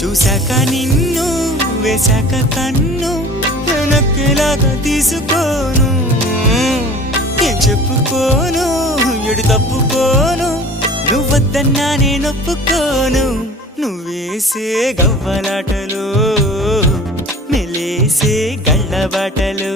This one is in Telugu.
చూశాక నిన్ను వేశాక కన్ను వెనక్కిలాగా తీసుకోను ఏం చెప్పుకోను ఎడు తప్పుకోను నువ్వొద్దన్నా నేనొప్పుకోను నువ్వేసే గవ్వలాటలు మెలేసే గళ్ళబాటలు